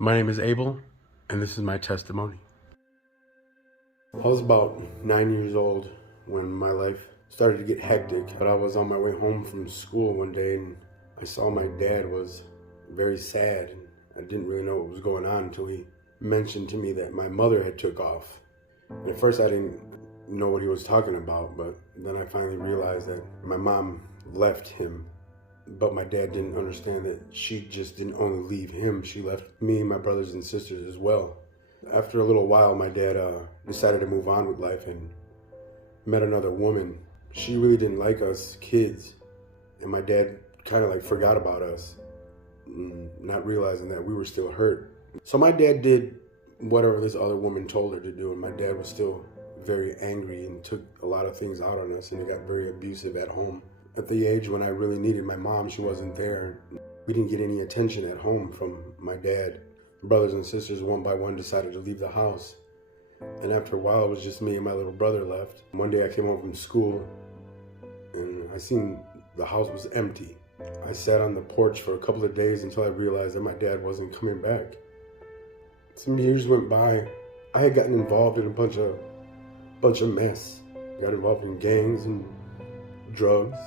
My name is Abel, and this is my testimony. I was about 9 years old when my life started to get hectic, but I was on my way home from school one day and I saw my dad was very sad, and I didn't really know what was going on until he mentioned to me that my mother had took off. And at first I didn't know what he was talking about, but then I finally realized that my mom left him. But my dad didn't understand that she just didn't only leave him, she left me and my brothers and sisters as well. After a little while, my dad decided to move on with life and met another woman. She really didn't like us kids, and my dad kind of like forgot about us, not realizing that we were still hurt. So my dad did whatever this other woman told her to do, and my dad was still very angry and took a lot of things out on us, and it got very abusive at home. At the age when I really needed my mom, she wasn't there. We didn't get any attention at home from my dad. Brothers and sisters, one by one, decided to leave the house. And after a while, it was just me and my little brother left. One day I came home from school and I seen the house was empty. I sat on the porch for a couple of days until I realized that my dad wasn't coming back. Some years went by. I had gotten involved in a bunch of mess. Got involved in gangs and drugs.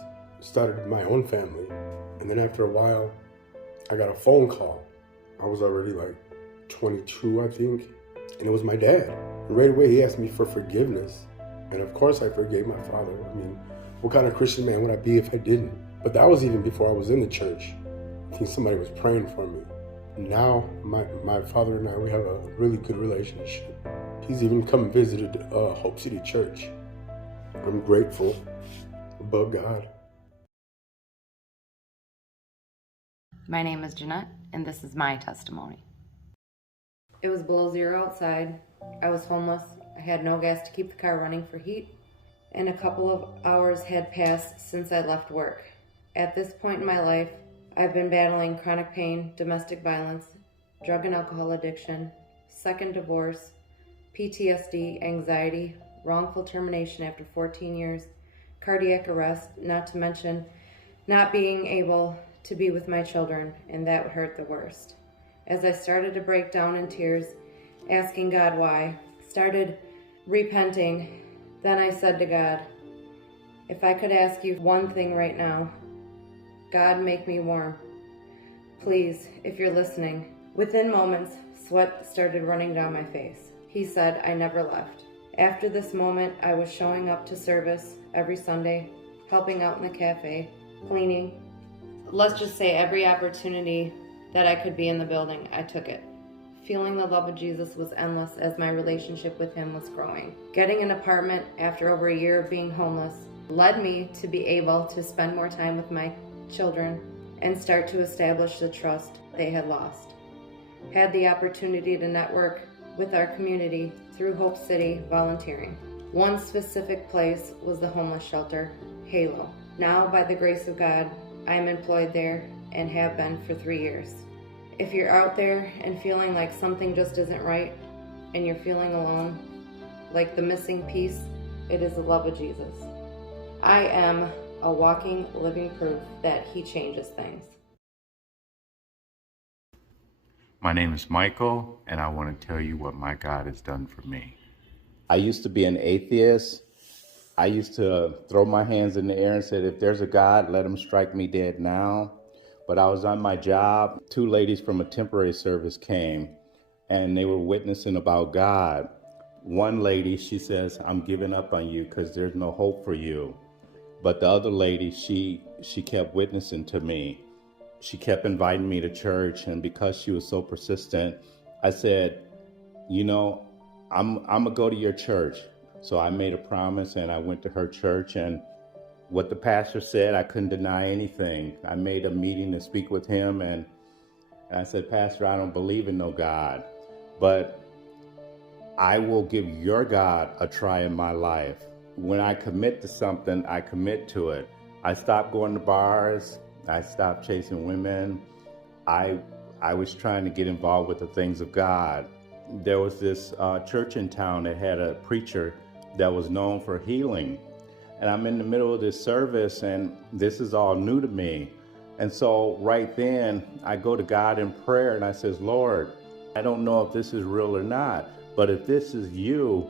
Started my own family. And then after a while, I got a phone call. I was already like 22, I think. And it was my dad. And right away, he asked me for forgiveness. And of course, I forgave my father. I mean, what kind of Christian man would I be if I didn't? But that was even before I was in the church. I think somebody was praying for me. Now, my father and I, we have a really good relationship. He's even come and visited Hope City Church. I'm grateful above God. My name is Jeanette, and this is my testimony. It was below zero outside. I was homeless. I had no gas to keep the car running for heat, and a couple of hours had passed since I left work. At this point in my life, I've been battling chronic pain, domestic violence, drug and alcohol addiction, second divorce, PTSD, anxiety, wrongful termination after 14 years, cardiac arrest, not to mention not being able to be with my children, and that hurt the worst. As I started to break down in tears, asking God why, started repenting, then I said to God, if I could ask you one thing right now, God, make me warm. Please, if you're listening. Within moments, sweat started running down my face. He said, I never left. After this moment, I was showing up to service every Sunday, helping out in the cafe, cleaning. Let's just say every opportunity that I could be in the building, I took it. Feeling the love of Jesus was endless as my relationship with him was growing. Getting an apartment after over a year of being homeless led me to be able to spend more time with my children and start to establish the trust they had lost. Had the opportunity to network with our community through Hope City volunteering. One specific place was the homeless shelter, Halo. Now, by the grace of God, I am employed there and have been for 3 years. If you're out there and feeling like something just isn't right and you're feeling alone, like the missing piece, it is the love of Jesus. I am a walking, living proof that he changes things. My name is Michael, and I want to tell you what my God has done for me. I used to be an atheist. I used to throw my hands in the air and said, if there's a God, let him strike me dead now. But I was on my job. 2 ladies from a temporary service came, and they were witnessing about God. One lady, she says, I'm giving up on you because there's no hope for you. But the other lady, she kept witnessing to me. She kept inviting me to church, and because she was so persistent, I said, you know, I'm gonna go to your church. So I made a promise and I went to her church, and what the pastor said, I couldn't deny anything. I made a meeting to speak with him, and I said, Pastor, I don't believe in no God, but I will give your God a try in my life. When I commit to something, I commit to it. I stopped going to bars. I stopped chasing women. I was trying to get involved with the things of God. There was this church in town that had a preacher that was known for healing. And I'm in the middle of this service, and this is all new to me. And so right then, I go to God in prayer, and I says, Lord, I don't know if this is real or not, but if this is you,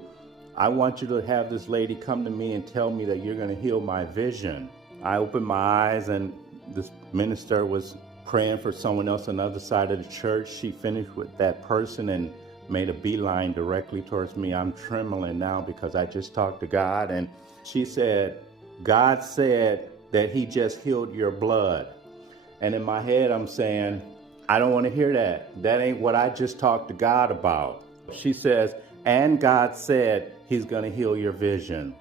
I want you to have this lady come to me and tell me that you're going to heal my vision. I opened my eyes and this minister was praying for someone else on the other side of the church. She finished with that person and made a beeline directly towards me. I'm trembling now because I just talked to God, and she said, God said that he just healed your blood. And in my head, I'm saying, I don't want to hear that. That ain't what I just talked to God about. She says, and God said he's going to heal your vision.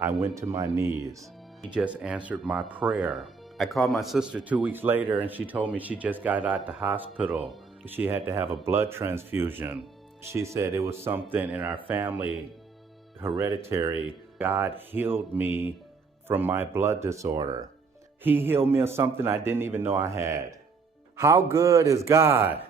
I went to my knees. He just answered my prayer. I called my sister 2 weeks later and she told me she just got out the hospital. She had to have a blood transfusion. She said it was something in our family, hereditary. God healed me from my blood disorder. He healed me of something I didn't even know I had. How good is God?